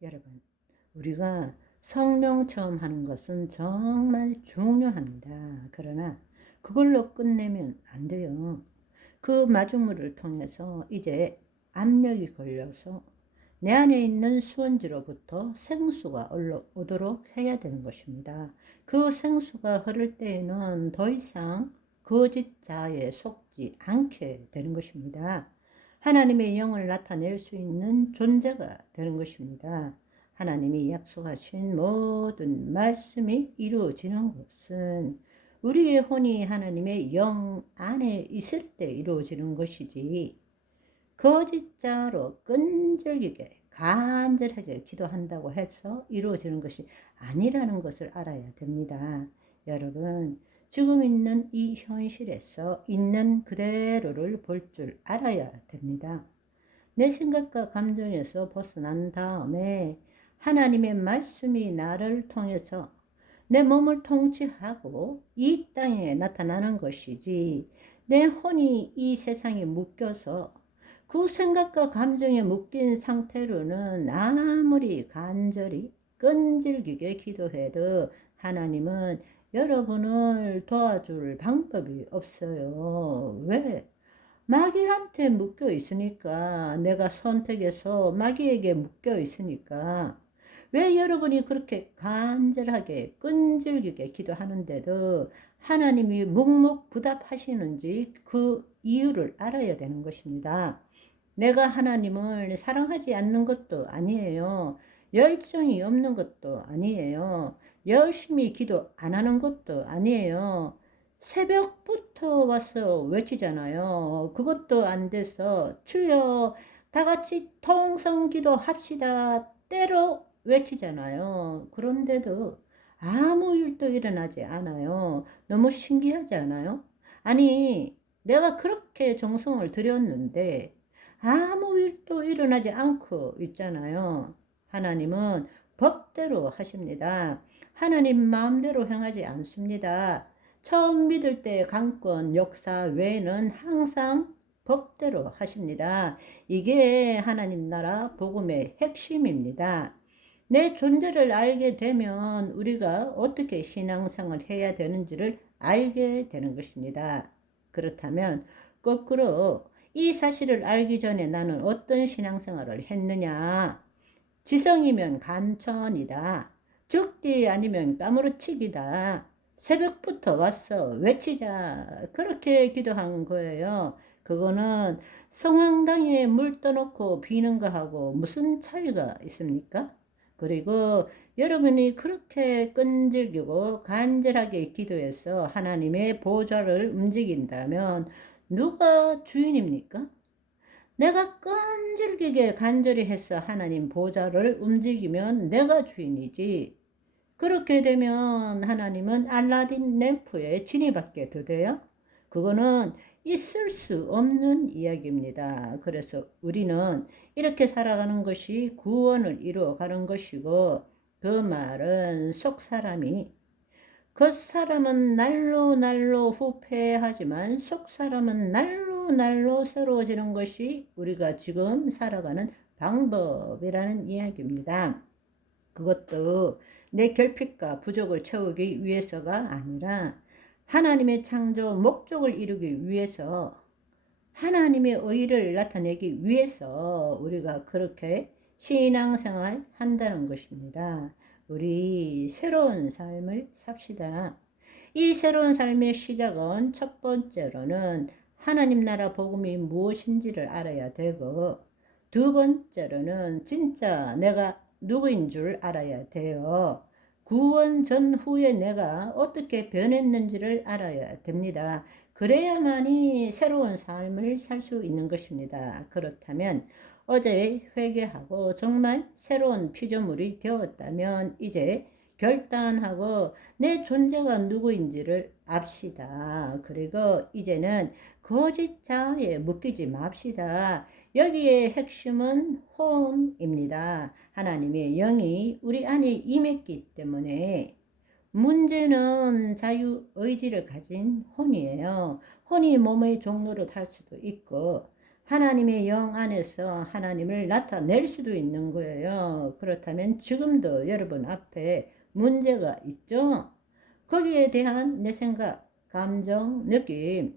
여러분, 우리가 성령 체험하는 것은 정말 중요합니다. 그러나 그걸로 끝내면 안 돼요. 그 마중물을 통해서 이제 압력이 걸려서 내 안에 있는 수은지로부터 생수가 올라오도록 해야 되는 것입니다. 그 생수가 흐를 때에는 더 이상 거짓 자에 속지 않게 되는 것입니다. 하나님의 영을 나타낼 수 있는 존재가 되는 것입니다. 하나님이 약속하신 모든 말씀이 이루어지는 것은 우리의 혼이 하나님의 영 안에 있을 때 이루어지는 것이지, 거짓자로 끈질기게 간절하게 기도한다고 해서 이루어지는 것이 아니라는 것을 알아야 됩니다. 여러분, 지금 있는 이 현실에서 있는 그대로를 볼 줄 알아야 됩니다. 내 생각과 감정에서 벗어난 다음에 하나님의 말씀이 나를 통해서 내 몸을 통치하고 이 땅에 나타나는 것이지, 내 혼이 이 세상에 묶여서 그 생각과 감정에 묶인 상태로는 아무리 간절히 끈질기게 기도해도 하나님은 여러분을 도와줄 방법이 없어요. 왜? 마귀한테 묶여 있으니까, 내가 선택해서 마귀에게 묶여 있으니까. 왜 여러분이 그렇게 간절하게 끈질기게 기도하는데도 하나님이 묵묵부답하시는지 그 이유를 알아야 되는 것입니다. 내가 하나님을 사랑하지 않는 것도 아니에요. 열정이 없는 것도 아니에요. 열심히 기도 안 하는 것도 아니에요. 새벽부터 와서 외치잖아요. 그것도 안 돼서 주여 다 같이 통성기도 합시다 때로 외치잖아요. 그런데도 아무 일도 일어나지 않아요. 너무 신기하지 않아요? 아니, 내가 그렇게 정성을 들였는데 아무 일도 일어나지 않고 있잖아요. 하나님은 법대로 하십니다. 하나님 마음대로 행하지 않습니다. 처음 믿을 때 강권 역사 외에는 항상 법대로 하십니다. 이게 하나님 나라 복음의 핵심입니다. 내 존재를 알게 되면 우리가 어떻게 신앙생활을 해야 되는지를 알게 되는 것입니다. 그렇다면 거꾸로 이 사실을 알기 전에 나는 어떤 신앙생활을 했느냐? 지성이면 간천이다. 죽기 아니면 까무러치기다. 새벽부터 와서 외치자. 그렇게 기도한 거예요. 그거는 성황당에 물 떠놓고 비는 거하고 무슨 차이가 있습니까? 그리고 여러분이 그렇게 끈질기고 간절하게 기도해서 하나님의 보좌를 움직인다면 누가 주인입니까? 내가 끈질기게 간절히 해서 하나님 보좌를 움직이면 내가 주인이지. 그렇게 되면 하나님은 알라딘 램프에 진이밖에 더 돼요? 그거는 있을 수 없는 이야기입니다. 그래서 우리는 이렇게 살아가는 것이 구원을 이루어가는 것이고, 그 말은 속 사람이, 겉사람은 날로 날로 후패하지만 속사람은 날로 날로 새로워지는 것이 우리가 지금 살아가는 방법이라는 이야기입니다. 그것도 내 결핍과 부족을 채우기 위해서가 아니라 하나님의 창조 목적을 이루기 위해서, 하나님의 의를 나타내기 위해서 우리가 그렇게 신앙생활 한다는 것입니다. 우리 새로운 삶을 삽시다. 이 새로운 삶의 시작은 첫 번째로는 하나님 나라 복음이 무엇인지를 알아야 되고, 두 번째로는 진짜 내가 누구인 줄 알아야 돼요. 구원 전후에 내가 어떻게 변했는지를 알아야 됩니다. 그래야만이 새로운 삶을 살 수 있는 것입니다. 그렇다면 어제 회개하고 정말 새로운 피조물이 되었다면 이제 결단하고 내 존재가 누구인지를 압시다. 그리고 이제는 거짓자에 묶이지 맙시다. 여기에 핵심은 혼입니다. 하나님의 영이 우리 안에 임했기 때문에 문제는 자유의지를 가진 혼이에요. 혼이 몸의 종로로 탈 수도 있고, 하나님의 영 안에서 하나님을 나타낼 수도 있는 거예요. 그렇다면 지금도 여러분 앞에 문제가 있죠? 거기에 대한 내 생각, 감정, 느낌,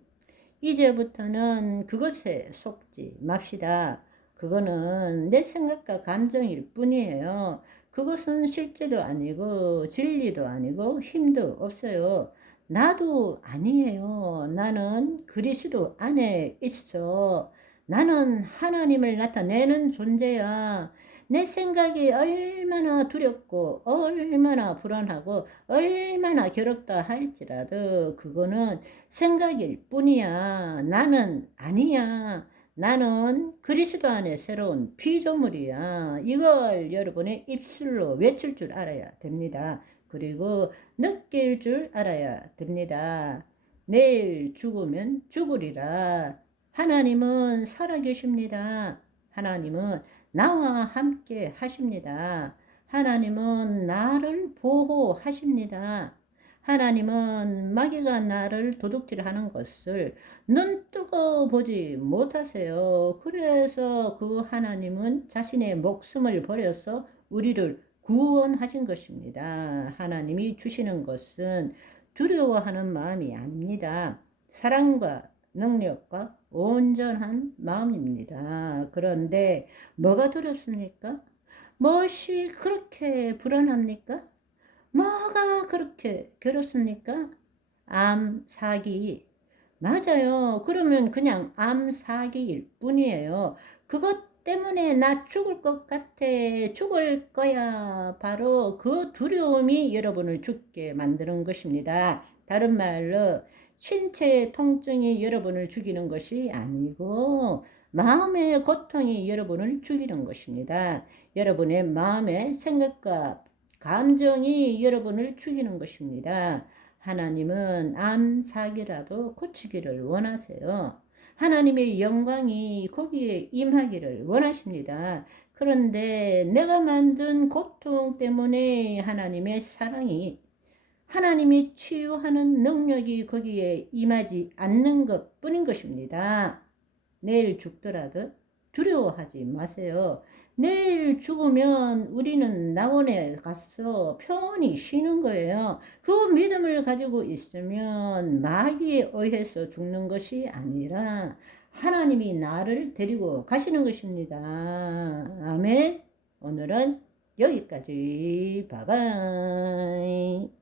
이제부터는 그것에 속지 맙시다. 그거는 내 생각과 감정일 뿐이에요. 그것은 실제도 아니고 진리도 아니고 힘도 없어요. 나도 아니에요. 나는 그리스도 안에 있어. 나는 하나님을 나타내는 존재야. 내 생각이 얼마나 두렵고 얼마나 불안하고 얼마나 괴롭다 할지라도 그거는 생각일 뿐이야. 나는 아니야. 나는 그리스도 안에 새로운 피조물이야. 이걸 여러분의 입술로 외칠 줄 알아야 됩니다. 그리고 느낄 줄 알아야 됩니다. 내일 죽으면 죽으리라. 하나님은 살아계십니다. 하나님은 나와 함께 하십니다. 하나님은 나를 보호하십니다. 하나님은 마귀가 나를 도둑질하는 것을 눈뜨고 보지 못하세요. 그래서 그 하나님은 자신의 목숨을 버려서 우리를 구원하신 것입니다. 하나님이 주시는 것은 두려워하는 마음이 아닙니다. 사랑과 능력과 온전한 마음입니다. 그런데 뭐가 두렵습니까? 무엇이 그렇게 불안합니까? 뭐가 그렇게 괴롭습니까? 암, 사기. 맞아요. 그러면 그냥 암, 사기일 뿐이에요. 그것 때문에 나 죽을 것 같아. 죽을 거야. 바로 그 두려움이 여러분을 죽게 만드는 것입니다. 다른 말로 신체의 통증이 여러분을 죽이는 것이 아니고 마음의 고통이 여러분을 죽이는 것입니다. 여러분의 마음의 생각과 감정이 여러분을 죽이는 것입니다. 하나님은 암, 사기라도 고치기를 원하세요. 하나님의 영광이 거기에 임하기를 원하십니다. 그런데 내가 만든 고통 때문에 하나님의 사랑이, 하나님이 치유하는 능력이 거기에 임하지 않는 것 뿐인 것입니다. 내일 죽더라도 두려워하지 마세요. 내일 죽으면 우리는 낙원에 가서 편히 쉬는 거예요. 그 믿음을 가지고 있으면 마귀에 의해서 죽는 것이 아니라 하나님이 나를 데리고 가시는 것입니다. 아멘. 오늘은 여기까지. 바이바이.